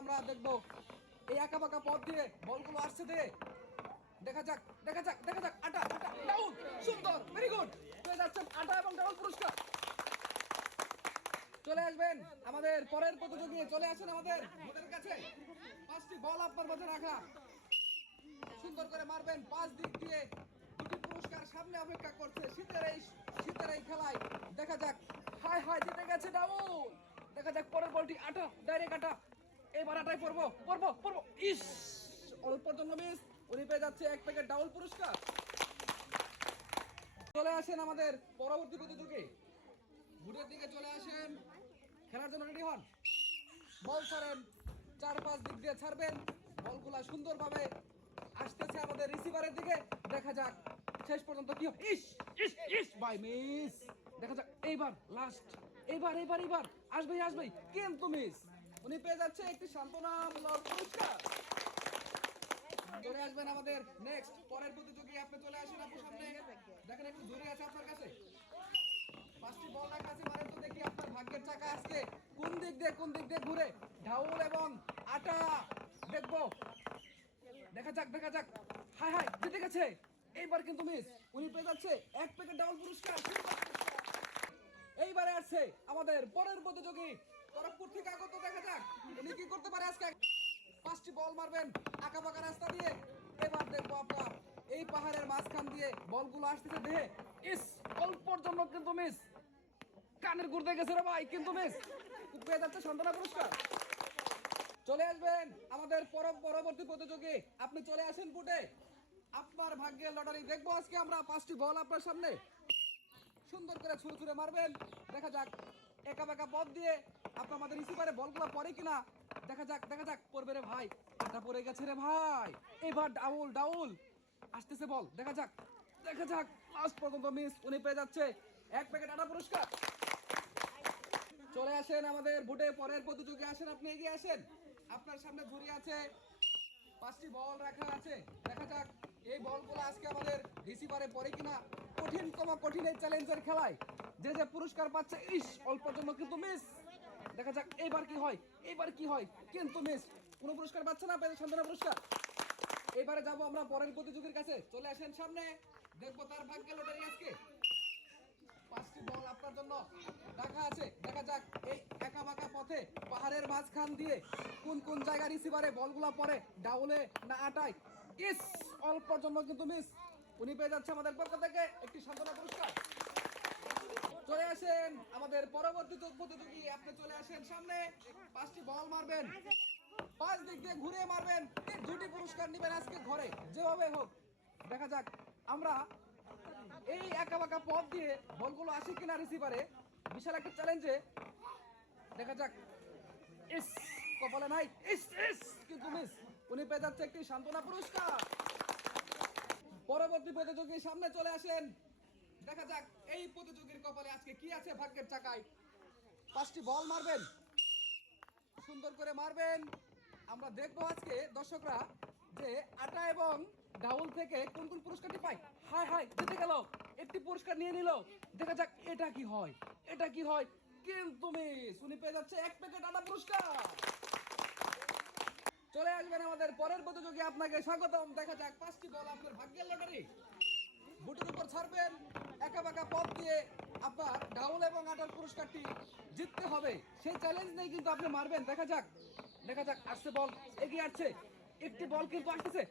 আমরা দেখব। এই একা বাঁকা পথ দিয়ে বলগুলো আসছে দে। দেখা যাক দেখা যাক দেখা যাক। আটা আটা ডাউন সুন্দর ভেরি গুড পেয়ে যাচ্ছেন আটা এবং ডাউন পুরস্কার। চলে আসবেন আমাদের পরের প্রতিযোগী, চলে আসেন আমাদের আমাদের কাছে। পাঁচটি বল আপনার মাঝে রাখা। সুন্দর করে মারবেন পাঁচ দিক দিয়ে। দুটি পুরস্কার সামনে অপেক্ষা করছে শীতের এই শীতের এই খেলায়। দেখা যাক হাই হাই জিতে গেছে ডাউন দেখা যাক পরের বলটি, আটা, ডাইরেক্ট আটা। এবার আটাই পড়ব পড়ব পড়ব ইস অল্পর জন্য মিস উনি পেয়ে যাচ্ছে এক প্যাকেট ডাউল পুরস্কার। চলে আসেন আমাদের পরবর্তী প্রতিযোগী। ভুটের দিকে চলে আসেন। খেলার জন্য রেডি হন। বল ছাড়েন। চার পাঁচ দিক দিয়ে ছাড়বেন। বলগুলা সুন্দরভাবে আসতেছে আমাদের রিসিভারের দিকে। দেখা যাক শেষ পর্যন্ত কি। ইস ইস ইস বাই মিস দেখা যাক, এইবার লাস্ট এইবার এইবার এইবার। আসবেই আসবেই। কিন্তু মিস উনি পেয়ে যাচ্ছে একটি সান্ত্বনামূলক পুরস্কার। আসবেন আমাদের নেক্সট পরের প্রতিযোগী। আপনি চলে আসেন সামনে। দেখেন একটু দূরে আছে আপনার কাছে। পাঁচটি বল রাখা আছে মানে তো দেখি আপনার ভাগ্যের চাকা আজকে কোন দিক দিয়ে, কোন দিক দিয়ে ঘুরে। ঢাউল এবং আটা। দেখা যাক দেখা যাক। হাই হাই জিতে গেছে। এইবার কিন্তু মিস উনি পেয়ে যাচ্ছে এক প্যাকেট ডাউল পুরস্কার। এইবারে আসছে আমাদের পরের প্রতিযোগী। তরফপুর থেকে আগত দেখা যাক উনি কি করতে পারে আজকে। পাঁচটি বল মারবেন আঁকা পাকা রাস্তা দিয়ে। এবার দেখব আপনার এই পাহাড়ের মাঝখান দিয়ে বলগুলো আসতেছে দেহে। ইস, অল্পর জন্য কিন্তু মিস কানের গুড়তে গেছে রে ভাই, কিন্তু মিস পেয়ে যাচ্ছে সন্তানা পুরস্কার। চলে আসবেন আমাদের পর- পরবর্তী প্রতিযোগী। আপনি চলে আসেন ফুটে আপনার ভাগ্যের লটারি দেখব আজকে আমরা, পাঁচটি বল আপনার সামনে। করে ছুঁড়ে ছুঁড়ে মারবেন। দেখা যাক, একা বেকা পথ দিয়ে আপনার আমাদের রিসিভারে বলগুলো পড়ে কিনা। দেখা যাক দেখা যাক, পড়বে রে ভাই। এটা পড়ে গেছে রে ভাই। এবার ডাউল ডাউল আসতেছে বল দেখা যাক দেখা যাক। লাস্ট পর্যন্ত মিস উনি পেয়ে যাচ্ছে। এক প্যাকেট আটা পুরস্কার। চলে আসেন আমাদের বুটে পরের প্রতিযোগী আসেন, আপনি এগিয়ে আসেন। আপনার সামনে ঝুড়ি আছে। পাঁচটি বল রাখা আছে। দেখা যাক এই বলগুলো আজকে আমাদের রিসিভারে পড়ে কিনা। কঠিনতম কঠিন এই চ্যালেঞ্জের খেলায়। যে যে পুরস্কার পাচ্ছে, ইস, অল্প জন্য কিন্তু মিস দেখা যাক এইবার কি হয় এইবার কি হয়, কিন্তু মিস কোনো পুরস্কার পাচ্ছে না, পেয়েছে সন্তানা পুরস্কার। এবারে যাব আমরা পরের প্রতিযোগীর কাছে। চলে আসেন সামনে। দেখব তার ভাগ্যে লটারি আজকে। পাঁচটি বল আপনার জন্য রাখা আছে দেখা যাক এই একা বাঁকা পথে পাহাড়ের মাঝখান দিয়ে কোন কোন জায়গা রিসিভারে বলগুলা পড়ে, ডাউলে না আটায়। ইস, অল্পর জন্য কিন্তু মিস উনি পেয়ে যাচ্ছে আমাদের পক্ষ থেকে একটি সান্ত্বনা পুরস্কার। চলে আসেন আমাদের পরবর্তী প্রতিযোগী। আপনি চলে আসেন সামনে। পাঁচটি বল মারবেন। পাঁচ দিক দিয়ে ঘুরে মারবেন। দুটি পুরস্কার নেবেন আজকে ঘরে, যেভাবে হোক। দেখা যাক, আমরা এই একা বাঁকা পথ দিয়ে বলগুলো আসে কিনা রিসিভারে বিশাল একটা চ্যালেঞ্জে দেখা যাক কপালে নাই। কিন্তু মিস উনি পেয়ে যাচ্ছে একটি সান্ত্বনা পুরস্কার। পরবর্তী প্রতিযোগীর সামনে চলে আসেন। দেখা যাক, এই প্রতিযোগীর কপালে আজকে কি আছে ভাগ্যের চাকায়। পাঁচটি বল মারবেন। সুন্দর করে মারবেন। আমরা দেখব আজকে দর্শকরা যে আটা এবং ডাউল থেকে কোন কোন পুরস্কারটি পাই হাই হাই জিতে গেল। একটি পুরস্কার নিয়ে নিল। দেখা যাক, এটা কি হয়? এটা কি হয়? চলে আসবেন আমাদের পরের প্রতিযোগী, আপনাকে স্বাগতম। দেখা যাক, পাঁচটি আপনার ভাগ্যের লটারি। বুটের উপর ছাড়বেন, একা দিয়ে আপনার ডাউল এবং আটার পুরস্কারটি জিততে হবে। সেই চ্যালেঞ্জ নেই কিন্তু আপনি মারবেন। দেখা যাক দেখা যাক, আসছে বল, এগিয়ে আসছে। একটি বল কিন্তু আসতেছে।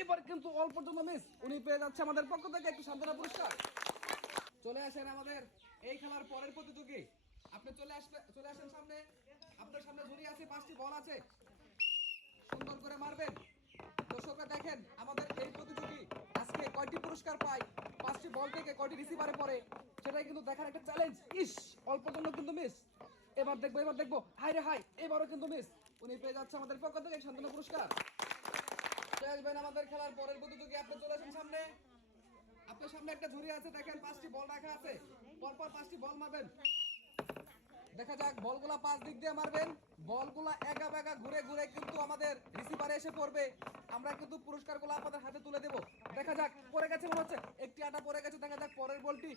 এবার কিন্তু অল্প জন্য মিস উনি পেয়ে যাচ্ছে আমাদের পক্ষ থেকে একটি সান্ত্বনা পুরস্কার। চলে আসেন আমাদের এই খেলার পরের প্রতিযোগী। আপনি চলে আসবে চলে আসেন সামনে। আপনার সামনে ঝুড়ি আছে, পাঁচটি বল আছে। সুন্দর করে মারবেন। দর্শকরা দেখেন, আমাদের এই প্রতিযোগী আজকে কয়টি পুরস্কার পায়, পাঁচটি বল থেকে কয়টি রিসিভারে পড়ে, সেটাই কিন্তু দেখার একটা চ্যালেঞ্জ ইস অল্প জন্য কিন্তু মিস এবার দেখব এবার দেখব। হাই রে হাই এবারও কিন্তু মিস উনি পেয়ে যাচ্ছে আমাদের পক্ষ থেকে শান্তনু পুরস্কার। চলে আসবেন আমাদের খেলার পরের প্রতিযোগী। আপনি চলে আসেন সামনে। আপনার সামনে একটা ঝুড়ি আছে, দেখেন, পাঁচটি বল রাখা আছে। পরপর পাঁচটি বল মারবেন। দেখা যাক, বলগুলা পাঁচ দিক দিয়ে মারবেন। বলগুলা একা বেকা ঘুরে ঘুরে কিন্তু আমাদের রিসিভারে এসে পড়বে। আমরা কিন্তু পুরস্কারগুলো আপনাদের হাতে তুলে দেব। দেখা যাক, পড়ে গেছে মনে হচ্ছে, একটি আটা পড়ে গেছে, দেখা যাক পরের বলটি।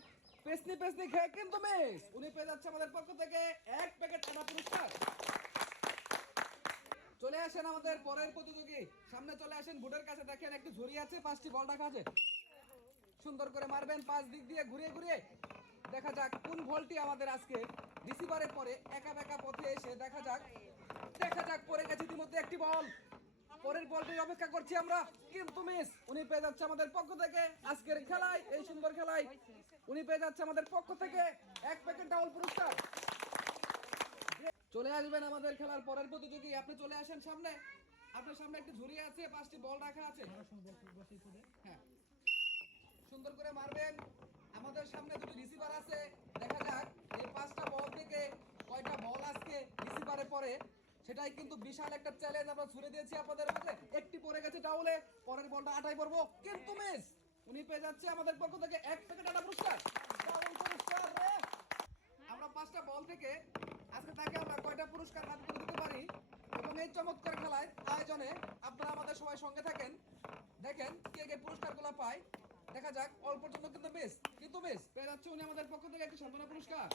পেসনি পেসনি খেয়ে কিন্তু মিস উনি পেয়ে যাচ্ছে আমাদের পক্ষ থেকে এক প্যাকেট আটা পুরস্কার। চলে আসেন আমাদের পরের প্রতিযোগী। সামনে চলে আসেন বুটের কাছে। দেখেন একটি ঝুড়ি আছে, পাঁচটি বল রাখা আছে। সুন্দর করে মারবেন, পাঁচ দিক দিয়ে ঘুরিয়ে ঘুরিয়ে। দেখা যাক কোন বলটি আমাদের আজকে রিসিভারের পরে একা বেকা পথে এসে দেখা যাক। দেখা যাক পরে গেছে ইতিমধ্যে একটি বল। পরের বলটির অপেক্ষা করছি আমরা। কিন্তু মিস উনি পেয়ে যাচ্ছে আমাদের পক্ষ থেকে আজকের খেলায়, এই সুন্দর খেলায়। উনি পেয়ে যাচ্ছে আমাদের পক্ষ থেকে এক প্যাকেট ডাউল পুরস্কার। চলে আসবেন আমাদের খেলার পরের প্রতিযোগী। আপনি চলে আসেন সামনে। আপনার সামনে একটি ঝুড়ি আছে, পাঁচটি বল রাখা আছে। হ্যাঁ। সুন্দর করে মারবেন আমাদের সামনে দুটি রিসিভার আছে দেখা যাক এই পাঁচটা বল থেকে কয়টা বল আজকে রিসিভারে পড়ে সেটাই কিন্তু বিশাল একটা চ্যালেঞ্জ আমরা ছুড়ে দিয়েছি আপনাদের মাঝে। একটি পড়ে গেছে টাউলে পরের বলটা আটাই পড়ব। কিন্তু মিস উনি পেয়ে যাচ্ছে আমাদের পক্ষ থেকে এক প্যাকেট আটা পুরস্কার। আমরা পাঁচটা বল থেকে আজকে তাকে আমরা কয়টা পুরস্কার হাত করে দিতে পারি? এবং এই চমৎকার খেলায় আয়োজনে আপনারা আমাদের সবাই সঙ্গে থাকেন। দেখেন কে কে পুরস্কারগুলো পায়। দেখা যাক অল্পর জন্য কিন্তু বেশ কিন্তু বেশ পেয়ে যাচ্ছে উনি আমাদের পক্ষ থেকে একটি সান্ত্বনা পুরস্কার।